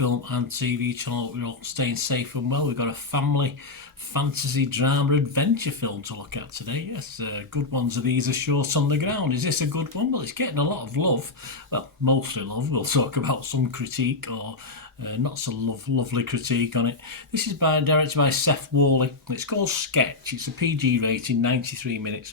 film and TV channel. We're all staying safe and well. We've got a family fantasy drama adventure film to look at today. Yes, good ones of these are short on the ground. Is this a good one? Well, it's getting a lot of love. Well, mostly love. We'll talk about some critique or not so lovely critique on it. This is directed by Seth Worley. It's called Sketch. It's a PG rating, 93 minutes.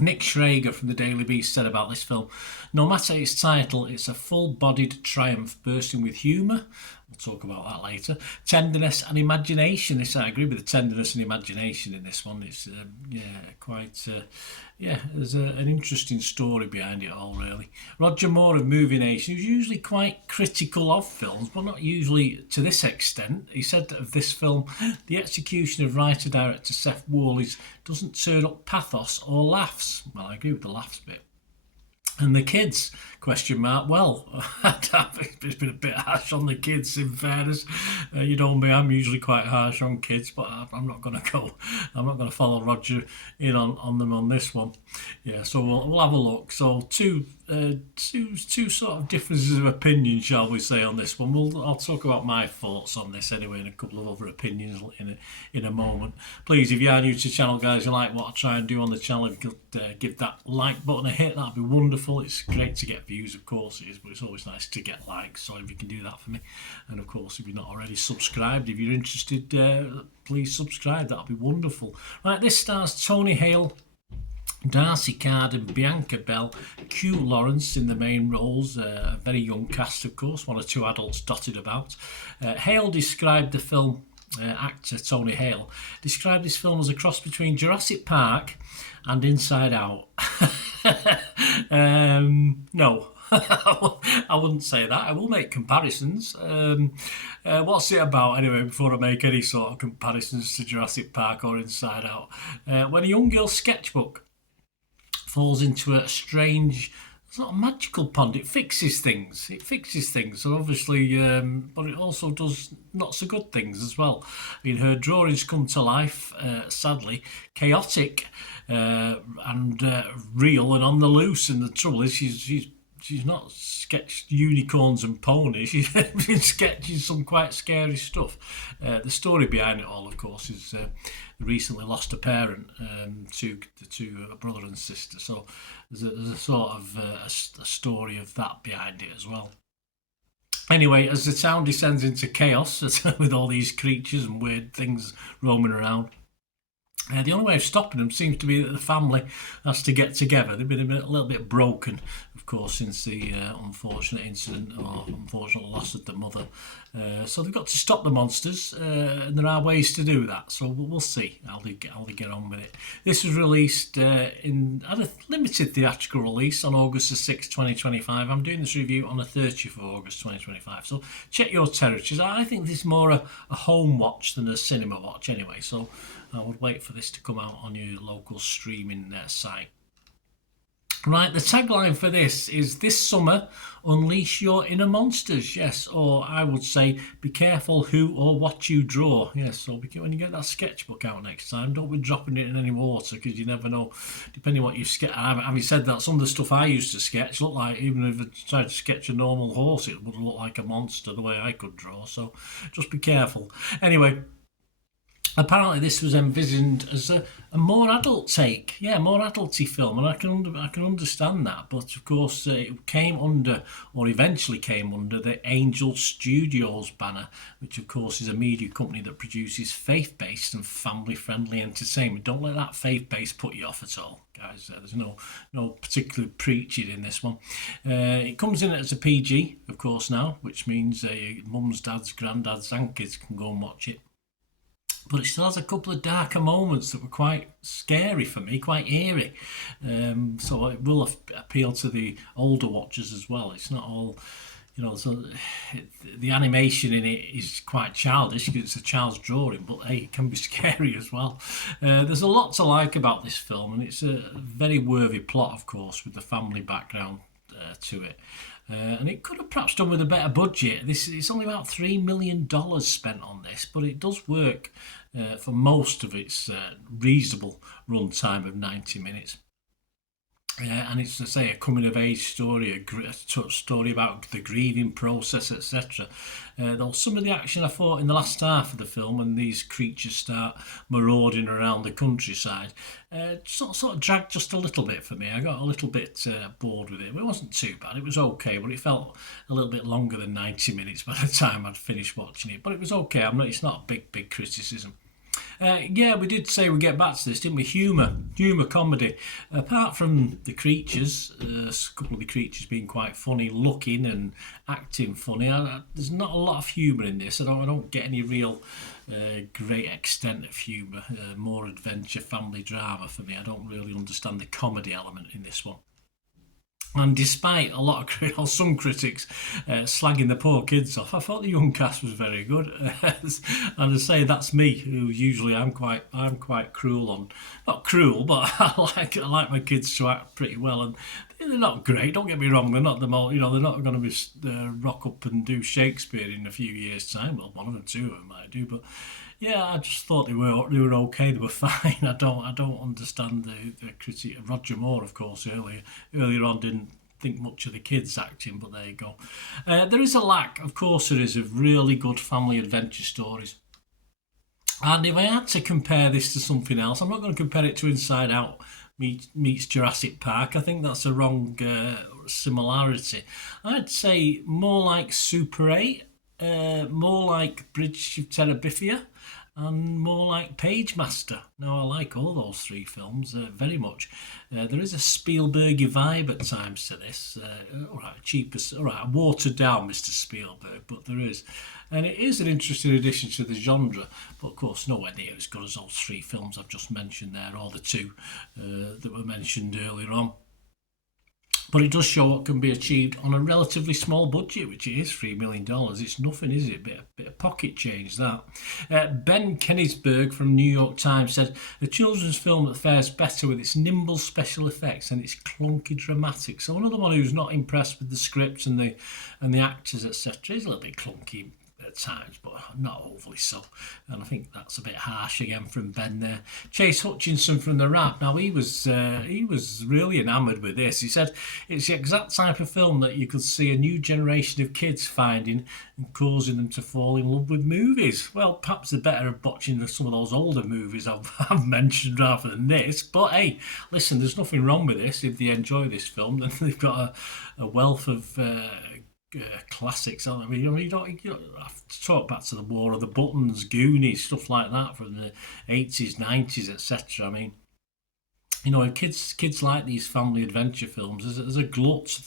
Nick Schrager from the Daily Beast said about this film, no matter its title, it's a full-bodied triumph bursting with humour. We'll talk about that later. Tenderness and imagination. I agree with the tenderness and imagination in this one. It's there's an interesting story behind it all, really. Roger Moore of Movie Nation, who's usually quite critical of films, but not usually to this extent. He said that of this film, the execution of writer-director Seth Worley's doesn't turn up pathos or laughs. Well, I agree with the laughs bit. And the kids, ? Well, it's been a bit harsh on the kids, in fairness. You know me, I'm usually quite harsh on kids, but I'm not going to follow Roger in on them on this one. Yeah, so we'll have a look. So two sort of differences of opinion, shall we say, on this one. I'll talk about my thoughts on this anyway, and a couple of other opinions in a moment. Please, if you are new to the channel, guys, you like what I try and do on the channel, if you could give that like button a hit, that'd be wonderful. It's great to get views, of course it is, but it's always nice to get likes, so if you can do that for me. And of course, if you're not already subscribed, if you're interested, please subscribe, that'll be wonderful. Right, this stars Tony Hale, Darcy Carden, Bianca Bell, Q Lawrence in the main roles, a very young cast, of course, one or two adults dotted about. Hale described the film, actor Tony Hale, described this film as a cross between Jurassic Park and Inside Out. No, I wouldn't say that. I will make comparisons. What's it about anyway, before I make any sort of comparisons to Jurassic Park or Inside Out? When a young girl's sketchbook falls into a strange, it's not a magical pond, it fixes things. So obviously, but it also does not so good things as well. I mean, her drawings come to life, sadly, chaotic and real and on the loose. And the trouble is, she's not sketched unicorns and ponies. She's been sketching some quite scary stuff. The story behind it all, of course, is recently lost a parent to a brother and sister. So there's a sort of a story of that behind it as well. Anyway, as the town descends into chaos with all these creatures and weird things roaming around, the only way of stopping them seems to be that the family has to get together. They've been a little bit broken, of course, since the unfortunate incident or unfortunate loss of the mother. So they've got to stop the monsters, and there are ways to do that. So we'll see how they get on with it. This was released had a limited theatrical release on August the 6th, 2025. I'm doing this review on the 30th of August, 2025. So check your territories. I think this is more a home watch than a cinema watch anyway. So I would wait for this to come out on your local streaming site. Right, the tagline for this is, this summer, unleash your inner monsters. Yes, or I would say, be careful who or what you draw. Yes, so when you get that sketchbook out next time, don't be dropping it in any water, because you never know, depending on what you've sketched. Having said that, some of the stuff I used to sketch looked like, even if I tried to sketch a normal horse, it would look like a monster the way I could draw, so just be careful. Anyway, apparently this was envisioned as a more adult take, more adulty film, and I can understand that. But of course, it came under, or eventually came under, the Angel Studios banner, which of course is a media company that produces faith-based and family-friendly entertainment. Don't let that faith-based put you off at all, guys. There's no particular preaching in this one. It comes in as a PG, of course, now, which means mums, dads, granddads, and kids can go and watch it. But it still has a couple of darker moments that were quite scary for me, quite eerie. So it will appeal to the older watchers as well. It's not all, so the animation in it is quite childish because it's a child's drawing, but hey, it can be scary as well. There's a lot to like about this film, and it's a very worthy plot, of course, with the family background to it. And it could have perhaps done with a better budget. It's only about $3 million spent on this, but it does work for most of its reasonable run time of 90 minutes. And it's to say a coming of age story, a story about the grieving process, etc. Though some of the action I thought in the last half of the film, when these creatures start marauding around the countryside, sort of dragged just a little bit for me. I got a little bit bored with it. It wasn't too bad. It was okay, but it felt a little bit longer than 90 minutes by the time I'd finished watching it. But it was okay. It's not a big criticism. Yeah, we did say we'd get back to this, didn't we? Humour, comedy. Apart from the creatures, a couple of the creatures being quite funny looking and acting funny, there's not a lot of humour in this. I don't get any real great extent of humour. More adventure, family drama for me. I don't really understand the comedy element in this one. And despite a lot of some critics slagging the poor kids off, I thought the young cast was very good. And I say that's me, who usually I'm quite cruel on, not cruel, but I like my kids to act pretty well, and they're not great. Don't get me wrong, they're not the most, they're not going to be rock up and do Shakespeare in a few years' time. Well, one of them, two of them might do, but yeah, I just thought they were okay. They were fine. I don't understand the critique. Roger Moore, of course, earlier on didn't think much of the kids acting, but there you go. There is a lack, of course, there is, of really good family adventure stories. And if I had to compare this to something else, I'm not going to compare it to Inside Out meets Jurassic Park. I think that's a wrong similarity. I'd say more like Super 8, more like Bridge of Terabithia, and more like Page Master. Now, I like all those three films very much. There is a Spielbergy vibe at times to this. All right, all right, watered down Mr. Spielberg, but there is. And it is an interesting addition to the genre, but of course, nowhere near as good as those three films I've just mentioned there, or the two that were mentioned earlier on. But it does show what can be achieved on a relatively small budget, which it is $3 million. It's nothing, is it? Bit of pocket change, that. Ben Kenisberg from New York Times said, a children's film that fares better with its nimble special effects and its clunky dramatics. So another one who's not impressed with the scripts and the actors, etc. is a little bit clunky at times, but not overly so. And I think that's a bit harsh again from Ben there. Chase Hutchinson from The Wrap. Now he was really enamoured with this. He said it's the exact type of film that you could see a new generation of kids finding and causing them to fall in love with movies. Well, perhaps they're better at watching some of those older movies I've mentioned rather than this. But hey, listen, there's nothing wrong with this. If they enjoy this film, then they've got a wealth of classics. I mean, you don't have to talk back to the War of the Buttons, Goonies, stuff like that from the 80s, 90s, etc. I mean, kids like these family adventure films. There's a glut of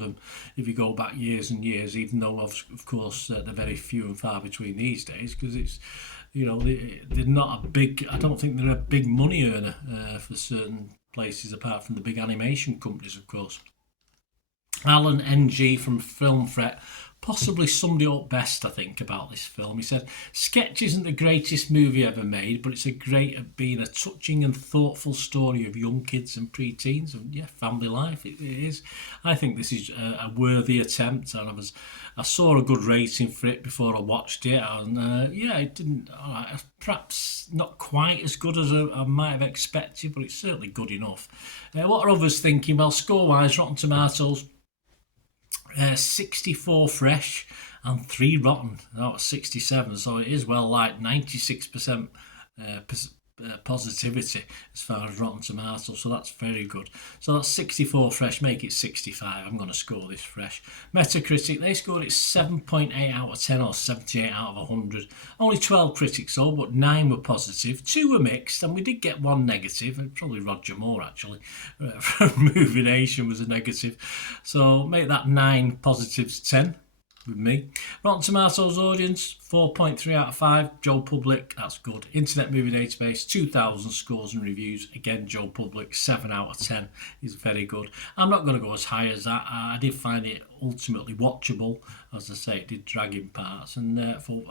them if you go back years and years, even though, of course, they're very few and far between these days, because it's, they're not a big, I don't think they're a big money earner for certain places, apart from the big animation companies, of course. Alan NG from Film Threat possibly summed it up best, I think, about this film. He said, Sketch isn't the greatest movie ever made, but it's a great at being a touching and thoughtful story of young kids and pre-teens and, yeah, family life. It is. I think this is a worthy attempt, and I saw a good rating for it before I watched it, and yeah, it didn't, perhaps not quite as good as I might have expected, but it's certainly good enough. What are others thinking? Well, score-wise, Rotten Tomatoes, 64 fresh and 3 rotten. That was 67, so it is well like 96% positivity as far as Rotten Tomatoes, so that's very good. So that's 64 fresh, make it 65. I'm going to score this fresh. Metacritic, they scored it 7.8 out of 10 or 78 out of 100. Only 12 critics though, but 9 were positive, 2 were mixed, and we did get 1 negative, and probably Roger Moore actually from Movie Nation was a negative. So make that 9 positives 10 with me. Rotten Tomatoes audience, 4.3 out of 5. Joe Public, that's good. Internet Movie Database, 2,000 scores and reviews. Again, Joe Public, 7 out of 10 is very good. I'm not going to go as high as that. I did find it ultimately watchable. As I say, it did drag in parts. And for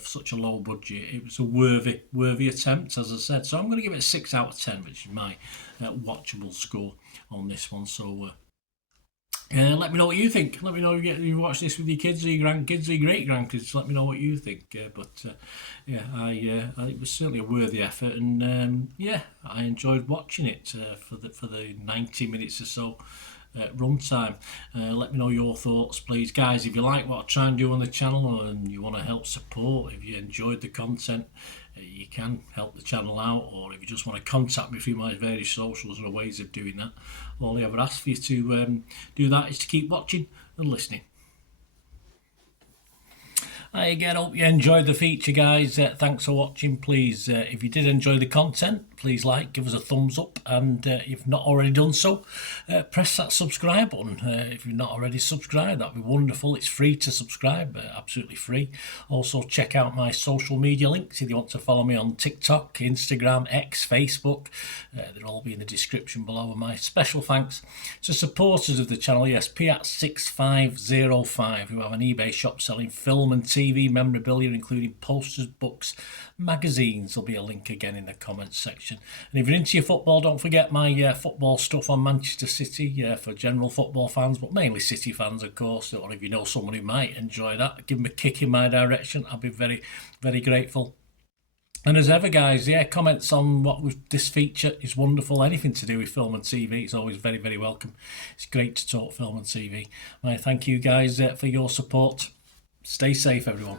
such a low budget, it was a worthy attempt, as I said. So I'm going to give it a 6 out of 10, which is my watchable score on this one. So Let me know what you think. Let me know if you watch this with your kids or your grandkids or your great grandkids. Let me know what you think. Yeah, it was certainly a worthy effort, and yeah, I enjoyed watching it for the 90 minutes or so runtime. Let me know your thoughts, please, guys. If you like what I try and do on the channel and you want to help support, if you enjoyed the content, you can help the channel out, or if you just want to contact me through my various socials, there are ways of doing that. All I ever ask for you to do that is to keep watching and listening. Hi again, hope you enjoyed the feature, guys. Thanks for watching. Please, if you did enjoy the content, please give us a thumbs up, and if you've not already done so, press that subscribe button. If you've not already subscribed, that'd be wonderful. It's free to subscribe, absolutely free. Also, check out my social media links if you want to follow me on TikTok, Instagram, X, Facebook. They'll all be in the description below. And my special thanks to supporters of the channel, yes, Piat6505, who have an eBay shop selling film and TV memorabilia, including posters, books, magazines. There'll be a link again in the comments section. And if you're into your football, don't forget my football stuff on Manchester City for general football fans, but mainly City fans, of course. Or if you know someone who might enjoy that, give them a kick in my direction. I'll be very, very grateful. And as ever, guys, comments on this feature is wonderful. Anything to do with film and TV is always very, very welcome. It's great to talk film and TV. I thank you guys for your support. Stay safe, everyone.